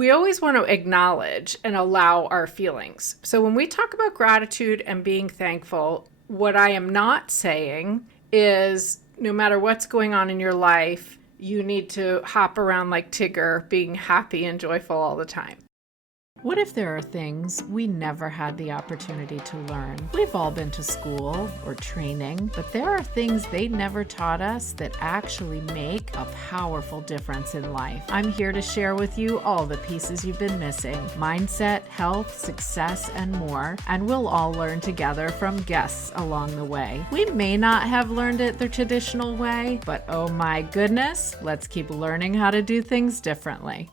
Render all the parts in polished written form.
we always want to acknowledge and allow our feelings. So when we talk about gratitude and being thankful, what I am not saying is no matter what's going on in your life, you need to hop around like Tigger, being happy and joyful all the time. What if there are things we never had the opportunity to learn? We've all been to school or training, but there are things they never taught us that actually make a powerful difference in life. I'm here to share with you all the pieces you've been missing: mindset, health, success, and more. And we'll all learn together from guests along the way. We may not have learned it the traditional way, but oh my goodness, let's keep learning how to do things differently.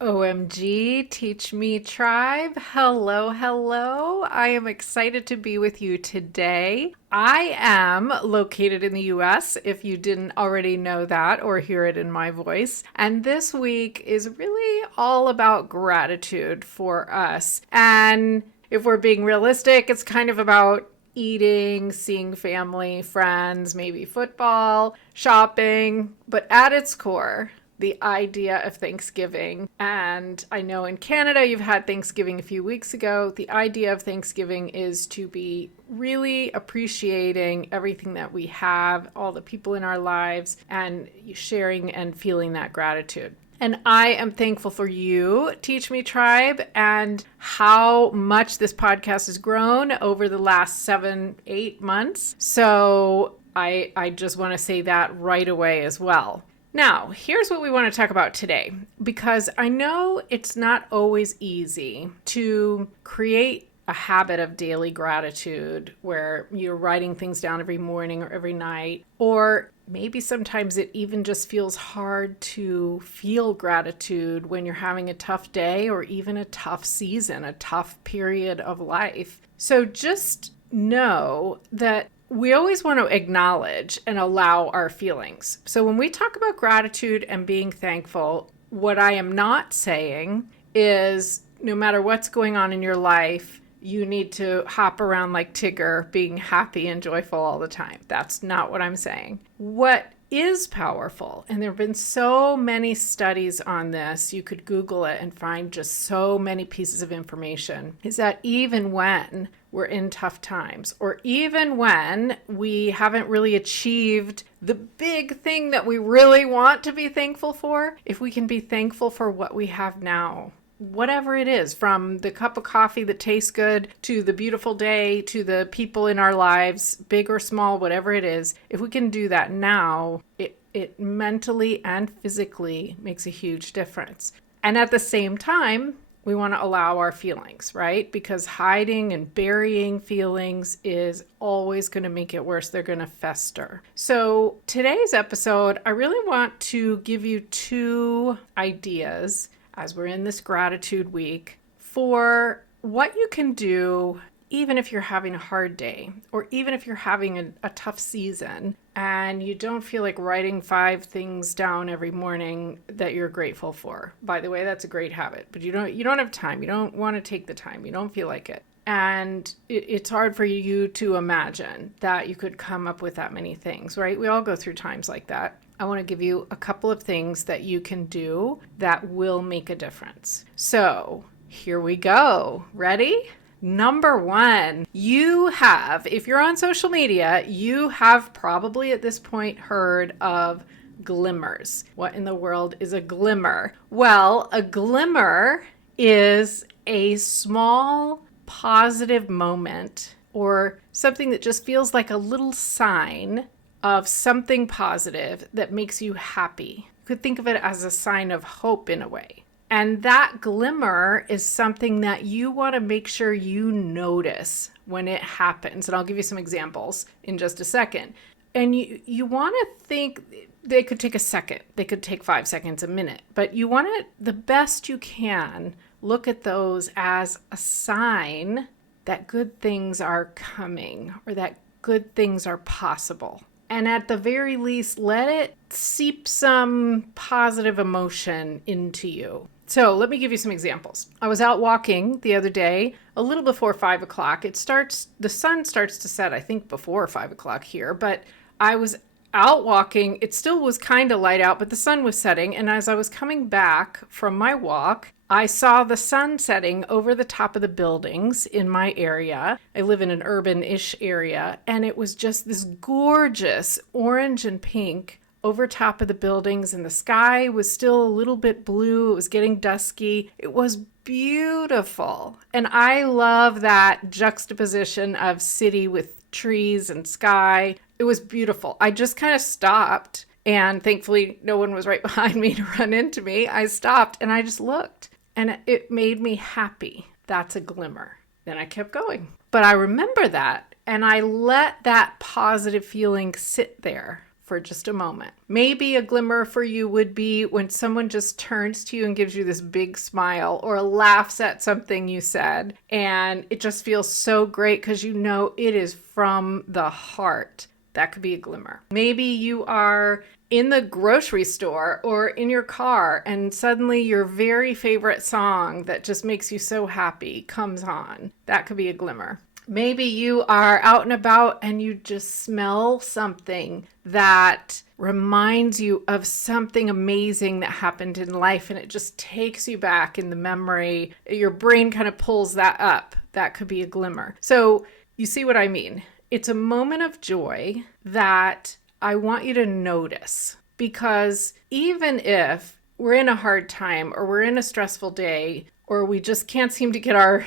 OMG, Teach Me Tribe. Hello, hello. I am excited to be with you today. I am located in the US, if you didn't already know that or hear it in my voice. And this week is really all about gratitude for us. And if we're being realistic, it's kind of about eating, seeing family, friends, maybe football, shopping, but at its core, the idea of Thanksgiving. And I know in Canada, you've had Thanksgiving a few weeks ago. The idea of Thanksgiving is to be really appreciating everything that we have, all the people in our lives, and sharing and feeling that gratitude. And I am thankful for you, Teach Me Tribe, and how much this podcast has grown over the last 7-8 months. So I just want to say that right away as well. Now, here's what we want to talk about today, because I know it's not always easy to create a habit of daily gratitude where you're writing things down every morning or every night, or maybe sometimes it even just feels hard to feel gratitude when you're having a tough day or even a tough season, a tough period of life. So just know that we always want to acknowledge and allow our feelings. So when we talk about gratitude and being thankful, what I am not saying is no matter what's going on in your life, you need to hop around like Tigger, being happy and joyful all the time. That's not what I'm saying. What is powerful, and there have been so many studies on this, you could Google it and find just so many pieces of information, is that even when we're in tough times, or even when we haven't really achieved the big thing that we really want to be thankful for, if we can be thankful for what we have now, whatever it is, from the cup of coffee that tastes good to the beautiful day to the people in our lives, big or small, whatever it is, if we can do that now, it mentally and physically makes a huge difference. And at the same time, we want to allow our feelings, right? Because hiding and burying feelings is always going to make it worse. They're going to fester. So today's episode, I really want to give you 2 ideas as we're in this gratitude week for what you can do even if you're having a hard day, or even if you're having a tough season and you don't feel like writing 5 things down every morning that you're grateful for. By the way, that's a great habit, but you don't have time. You don't want to take the time. You don't feel like it. And it's hard for you to imagine that you could come up with that many things, right? We all go through times like that. I want to give you a couple of things that you can do that will make a difference. So here we go. Ready? Number 1, you have, if you're on social media, you have probably at this point heard of Glimmers. What in the world is a glimmer? Well, a glimmer is a small positive moment or something that just feels like a little sign of something positive that makes you happy. You could think of it as a sign of hope in a way. And that glimmer is something that you want to make sure you notice when it happens. And I'll give you some examples in just a second. And you want to think, they could take a second, they could take 5 seconds, a minute, but you want to, the best you can, look at those as a sign that good things are coming or that good things are possible. And at the very least, let it seep some positive emotion into you. So let me give you some examples. I was out walking the other day, a little before 5 o'clock. The sun starts to set, I think, before 5 o'clock here, but I was out walking, it still was kind of light out, but the sun was setting. And as I was coming back from my walk, I saw the sun setting over the top of the buildings in my area. I live in an urban-ish area, and it was just this gorgeous orange and pink over top of the buildings, and the sky was still a little bit blue. It was getting dusky. It was beautiful. And I love that juxtaposition of city with trees and sky. It was beautiful. I just kind of stopped, and thankfully no one was right behind me to run into me. I stopped and I just looked, and it made me happy. That's a glimmer. Then I kept going. But I remember that, and I let that positive feeling sit there for just a moment. Maybe a glimmer for you would be when someone just turns to you and gives you this big smile or laughs at something you said, and it just feels so great because you know it is from the heart. That could be a glimmer. Maybe you are in the grocery store or in your car, and suddenly your very favorite song that just makes you so happy comes on. That could be a glimmer. Maybe you are out and about and you just smell something that reminds you of something amazing that happened in life, and it just takes you back in the memory. Your brain kind of pulls that up. That could be a glimmer. So you see what I mean? It's a moment of joy that I want you to notice, because even if we're in a hard time or we're in a stressful day, or we just can't seem to get our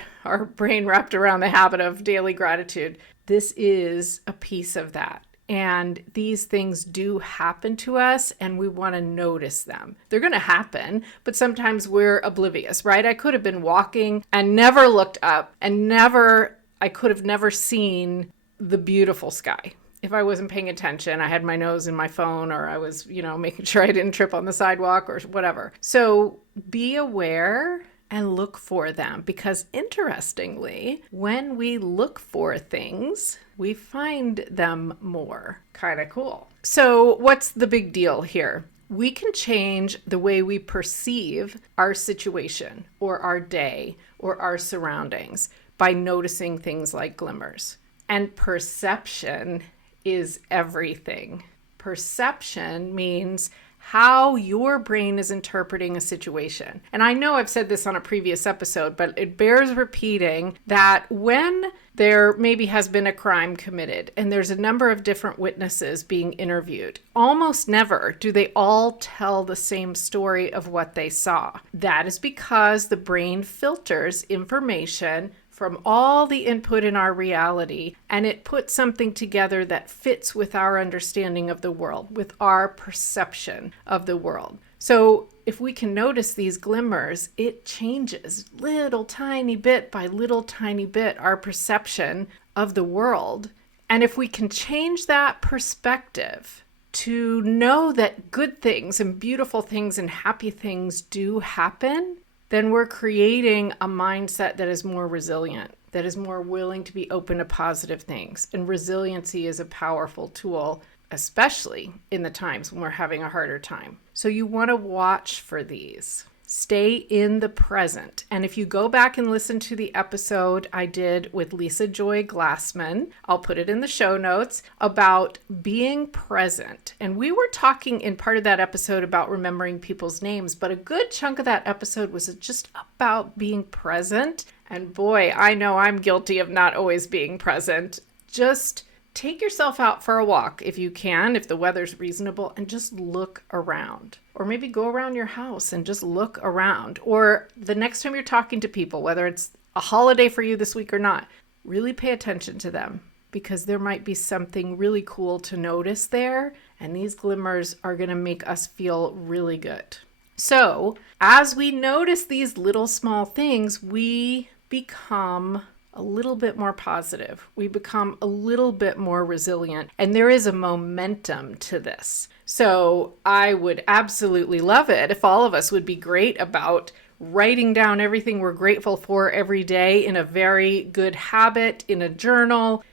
brain wrapped around the habit of daily gratitude, this is a piece of that. And these things do happen to us, and we want to notice them. They're going to happen, but sometimes we're oblivious, right? I could have been walking and never looked up, and I could have never seen the beautiful sky. If I wasn't paying attention, I had my nose in my phone, or I was, making sure I didn't trip on the sidewalk or whatever. So be aware and look for them, because interestingly, when we look for things, we find them more. Kind of cool. So what's the big deal here? We can change the way we perceive our situation or our day or our surroundings by noticing things like glimmers. And perception is everything. Perception means how your brain is interpreting a situation. And I know I've said this on a previous episode, but it bears repeating that when there maybe has been a crime committed and there's a number of different witnesses being interviewed, almost never do they all tell the same story of what they saw. That is because the brain filters information from all the input in our reality, and it puts something together that fits with our understanding of the world, with our perception of the world. So if we can notice these glimmers, it changes little tiny bit by little tiny bit our perception of the world. And if we can change that perspective to know that good things and beautiful things and happy things do happen, then we're creating a mindset that is more resilient, that is more willing to be open to positive things. And resiliency is a powerful tool, especially in the times when we're having a harder time. So you want to watch for these. Stay in the present. And if you go back and listen to the episode I did with Lisa Joy Glassman, I'll put it in the show notes, about being present. And we were talking in part of that episode about remembering people's names, but a good chunk of that episode was just about being present. And boy, I know I'm guilty of not always being present. Just take yourself out for a walk if you can, if the weather's reasonable, and just look around. Or maybe go around your house and just look around. Or the next time you're talking to people, whether it's a holiday for you this week or not, really pay attention to them, because there might be something really cool to notice there. And these glimmers are going to make us feel really good. So as we notice these little small things, we become a little bit more positive. We become a little bit more resilient, and there is a momentum to this. So I would absolutely love it if all of us would be great about writing down everything we're grateful for every day in a very good habit, in a journal,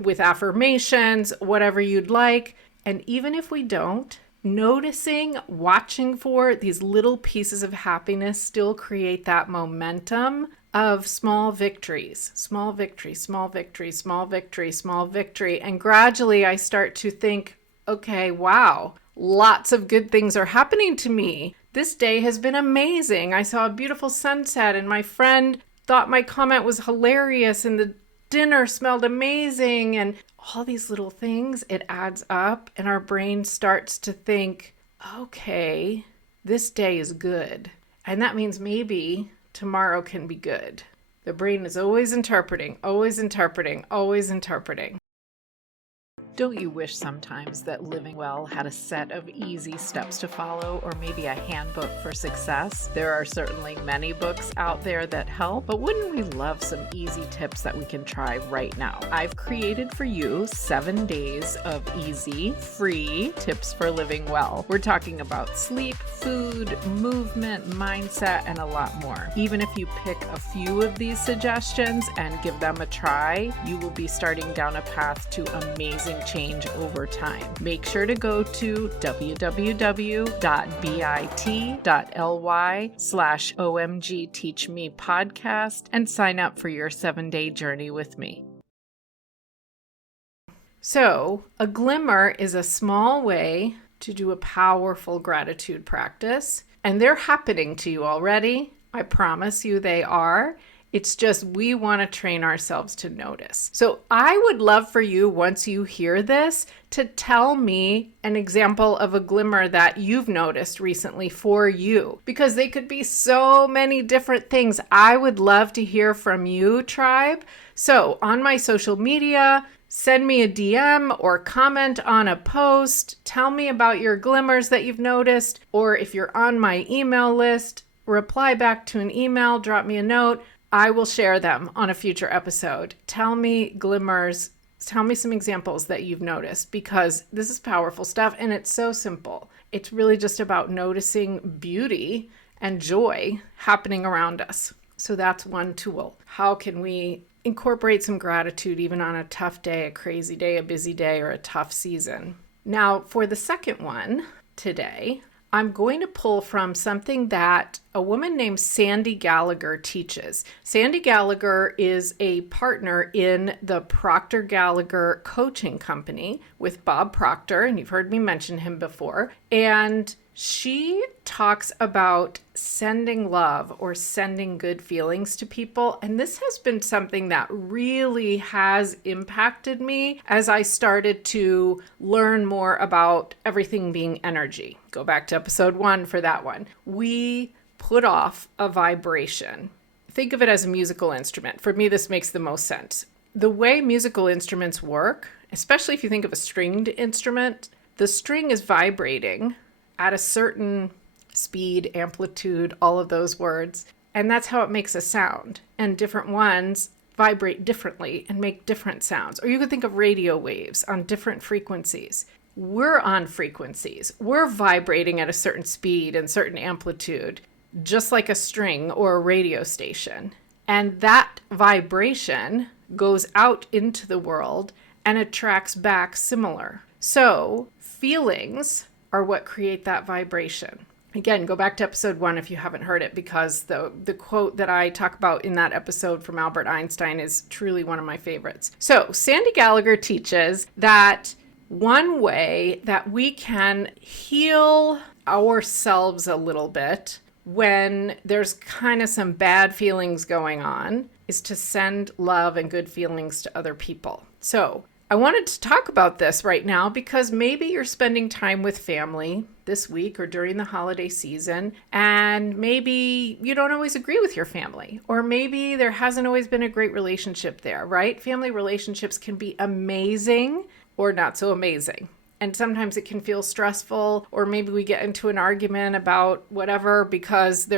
with affirmations, whatever you'd like. And even if we don't, noticing, watching for these little pieces of happiness still create that momentum of small victories, small victory, small victory, small victory, small victory. And gradually I start to think okay, wow, lots of good things are happening to me. This day has been amazing. I saw a beautiful sunset and my friend thought my comment was hilarious and the dinner smelled amazing, and all these little things, it adds up and our brain starts to think, okay, this day is good. And that means maybe tomorrow can be good. The brain is always interpreting, always interpreting, always interpreting. Don't you wish sometimes that living well had a set of easy steps to follow, or maybe a handbook for success? There are certainly many books out there that help, but wouldn't we love some easy tips that we can try right now? I've created for you 7 days of easy, free tips for living well. We're talking about sleep, food, movement, mindset, and a lot more. Even if you pick a few of these suggestions and give them a try, you will be starting down a path to amazing change over time. Make sure to go to www.bit.ly/OMG Teach Me podcast and sign up for your 7-day journey with me. So, a glimmer is a small way to do a powerful gratitude practice, and they're happening to you already. I promise you they are. It's just we want to train ourselves to notice. So I would love for you, once you hear this, to tell me an example of a glimmer that you've noticed recently for you, because they could be so many different things. I would love to hear from you, tribe. So on my social media, send me a DM or comment on a post. Tell me about your glimmers that you've noticed, or if you're on my email list, reply back to an email, drop me a note. I will share them on a future episode. Tell me glimmers, tell me some examples that you've noticed, because this is powerful stuff and it's so simple. It's really just about noticing beauty and joy happening around us. So that's one tool. How can we incorporate some gratitude even on a tough day, a crazy day, a busy day, or a tough season? Now, for the second one today, I'm going to pull from something that a woman named Sandy Gallagher teaches. Sandy Gallagher is a partner in the Proctor Gallagher coaching company with Bob Proctor, and you've heard me mention him before. And she talks about sending love or sending good feelings to people. And this has been something that really has impacted me as I started to learn more about everything being energy. Go back to episode 1 for that one. We put off a vibration. Think of it as a musical instrument. For me, this makes the most sense. The way musical instruments work, especially if you think of a stringed instrument, the string is vibrating at a certain speed, amplitude, all of those words. And that's how it makes a sound. And different ones vibrate differently and make different sounds. Or you could think of radio waves on different frequencies. We're on frequencies. We're vibrating at a certain speed and certain amplitude, just like a string or a radio station. And that vibration goes out into the world and attracts back similar. So feelings are what create that vibration. Again, go back to episode 1 if you haven't heard it, because the quote that I talk about in that episode from Albert Einstein is truly one of my favorites. So Sandy Gallagher teaches that one way that we can heal ourselves a little bit when there's kind of some bad feelings going on is to send love and good feelings to other people. So I wanted to talk about this right now because maybe you're spending time with family this week or during the holiday season, and maybe you don't always agree with your family, or maybe there hasn't always been a great relationship there, right? Family relationships can be amazing or not so amazing. And sometimes it can feel stressful, or maybe we get into an argument about whatever because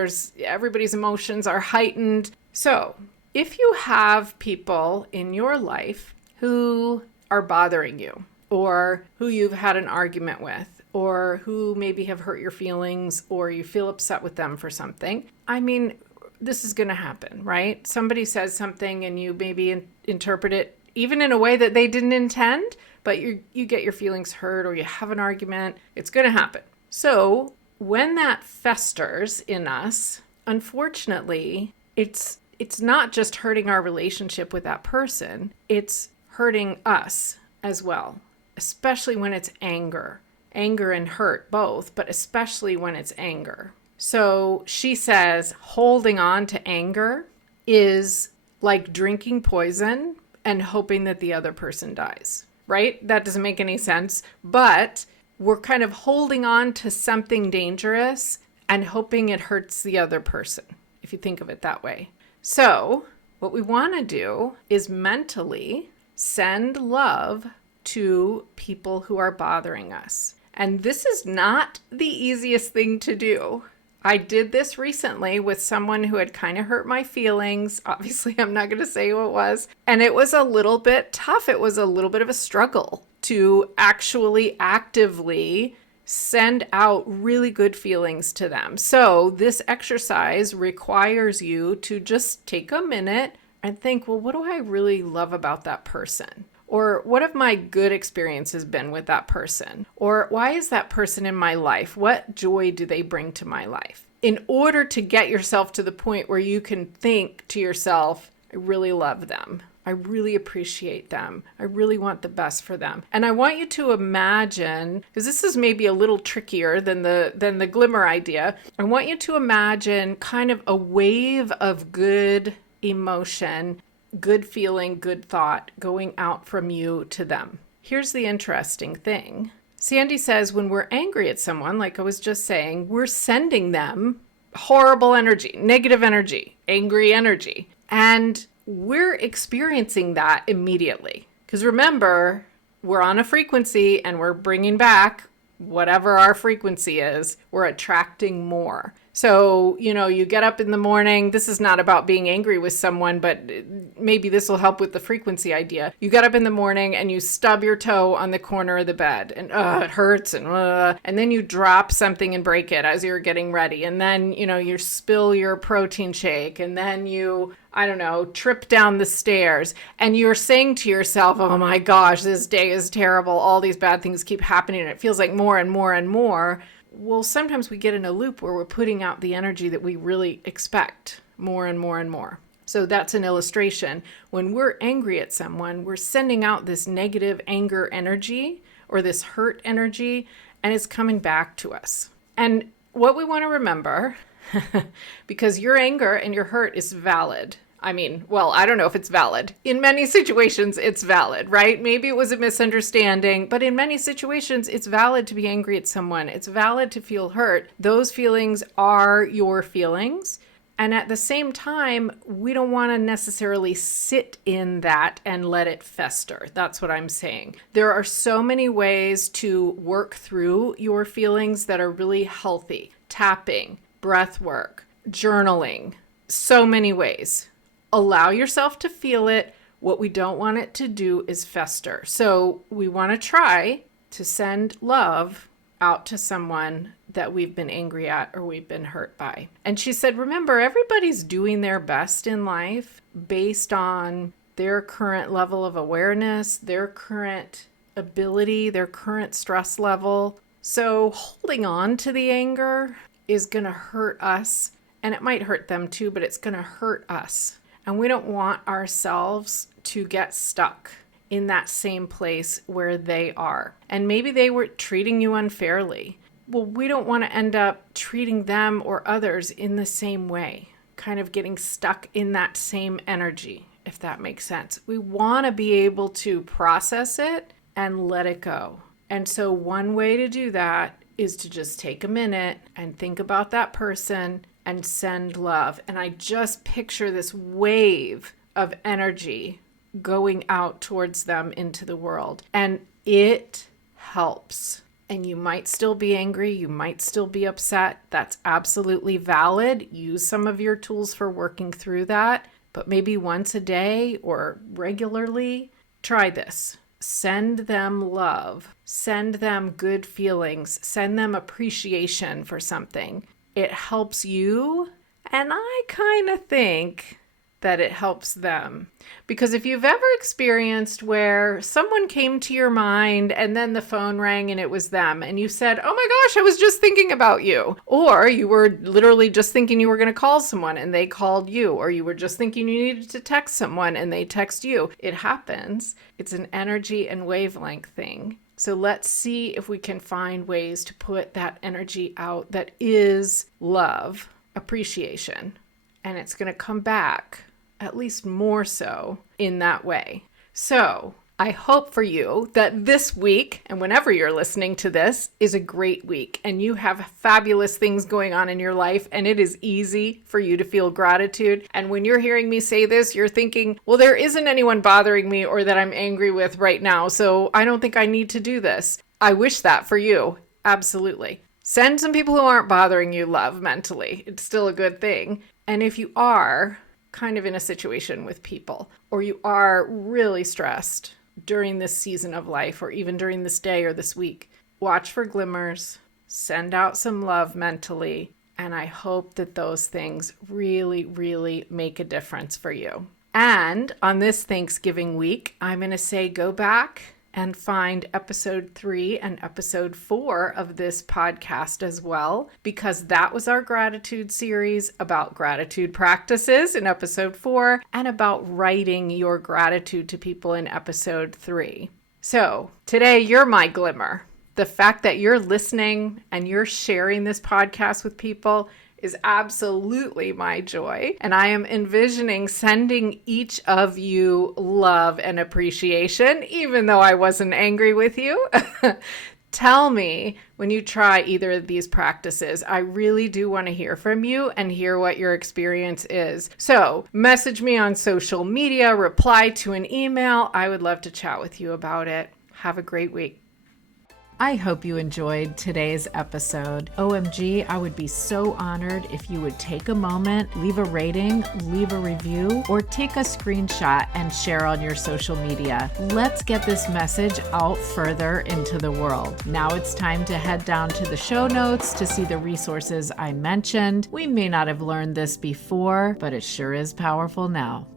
everybody's emotions are heightened. So if you have people in your life who are bothering you, or who you've had an argument with, or who maybe have hurt your feelings, or you feel upset with them for something. I mean, this is going to happen, right? Somebody says something and you maybe interpret it even in a way that they didn't intend, but you get your feelings hurt, or you have an argument. It's going to happen. So when that festers in us, unfortunately, it's not just hurting our relationship with that person, it's hurting us as well. especially when it's anger. Anger and hurt, both, but especially when it's anger. So she says holding on to anger is like drinking poison and hoping that the other person dies, right? That doesn't make any sense, but we're kind of holding on to something dangerous and hoping it hurts the other person, if you think of it that way. So what we want to do is mentally send love to people who are bothering us. And this is not the easiest thing to do. I did this recently with someone who had kind of hurt my feelings. Obviously, I'm not going to say who it was. And it was a little bit tough. It was a little bit of a struggle to actually actively send out really good feelings to them. So this exercise requires you to just take a minute and think, well, what do I really love about that person? Or what have my good experiences been with that person? Or why is that person in my life? What joy do they bring to my life? In order to get yourself to the point where you can think to yourself, I really love them. I really appreciate them. I really want the best for them. And I want you to imagine, because this is maybe a little trickier than the glimmer idea. I want you to imagine kind of a wave of good emotion, good feeling, good thought going out from you to them. Here's the interesting thing. Sandy says when we're angry at someone, like I was just saying, we're sending them horrible energy, negative energy, angry energy. And we're experiencing that immediately. Because remember, we're on a frequency and we're bringing back whatever our frequency is. We're attracting more. So, you get up in the morning. This is not about being angry with someone, but maybe this will help with the frequency idea. You get up in the morning and you stub your toe on the corner of the bed and it hurts and then you drop something and break it as you're getting ready. And then, you spill your protein shake and then you, trip down the stairs and you're saying to yourself, oh my gosh, this day is terrible. All these bad things keep happening and it feels like more and more and more. Well, sometimes we get in a loop where we're putting out the energy that we really expect more and more and more. So that's an illustration. When we're angry at someone, we're sending out this negative anger energy or this hurt energy, and it's coming back to us. And what we want to remember, because your anger and your hurt is valid. I don't know if it's valid. In many situations, it's valid, right? Maybe it was a misunderstanding, but in many situations, it's valid to be angry at someone. It's valid to feel hurt. Those feelings are your feelings. And at the same time, we don't want to necessarily sit in that and let it fester. That's what I'm saying. There are so many ways to work through your feelings that are really healthy. Tapping, breath work, journaling, so many ways. Allow yourself to feel it. What we don't want it to do is fester. So we want to try to send love out to someone that we've been angry at or we've been hurt by. And she said, remember, everybody's doing their best in life based on their current level of awareness, their current ability, their current stress level. So holding on to the anger is going to hurt us. And it might hurt them too, but it's going to hurt us. And we don't want ourselves to get stuck in that same place where they are. And maybe they were treating you unfairly. Well, we don't want to end up treating them or others in the same way, kind of getting stuck in that same energy, if that makes sense. We want to be able to process it and let it go. And so one way to do that is to just take a minute and think about that person and send love. And I just picture this wave of energy going out towards them into the world. And it helps. And you might still be angry. You might still be upset. That's absolutely valid. Use some of your tools for working through that. But maybe once a day or regularly, try this. Send them love. Send them good feelings. Send them appreciation for something. It helps you, and I kind of think that it helps them. Because if you've ever experienced where someone came to your mind and then the phone rang and it was them and you said, oh my gosh, I was just thinking about you. Or you were literally just thinking you were going to call someone and they called you. Or you were just thinking you needed to text someone and they text you. It happens. It's an energy and wavelength thing. So let's see if we can find ways to put that energy out that is love, appreciation, and it's going to come back at least more so in that way. So I hope for you that this week, and whenever you're listening to this, is a great week and you have fabulous things going on in your life and it is easy for you to feel gratitude. And when you're hearing me say this, you're thinking, well, there isn't anyone bothering me or that I'm angry with right now, so I don't think I need to do this. I wish that for you. Absolutely. Send some people who aren't bothering you love mentally. It's still a good thing. And if you are kind of in a situation with people, or you are really stressed during this season of life, or even during this day or this week, watch for glimmers, send out some love mentally, and I hope that those things really, really make a difference for you. And on this Thanksgiving week, I'm going to say go back and find episode 3 and episode 4 of this podcast as well, because that was our gratitude series about gratitude practices in episode 4 and about writing your gratitude to people in episode 3. So today you're my glimmer. The fact that you're listening and you're sharing this podcast with people is absolutely my joy. And I am envisioning sending each of you love and appreciation, even though I wasn't angry with you. Tell me when you try either of these practices. I really do want to hear from you and hear what your experience is. So message me on social media, reply to an email. I would love to chat with you about it. Have a great week. I hope you enjoyed today's episode. OMG, I would be so honored if you would take a moment, leave a rating, leave a review, or take a screenshot and share on your social media. Let's get this message out further into the world. Now it's time to head down to the show notes to see the resources I mentioned. We may not have learned this before, but it sure is powerful now.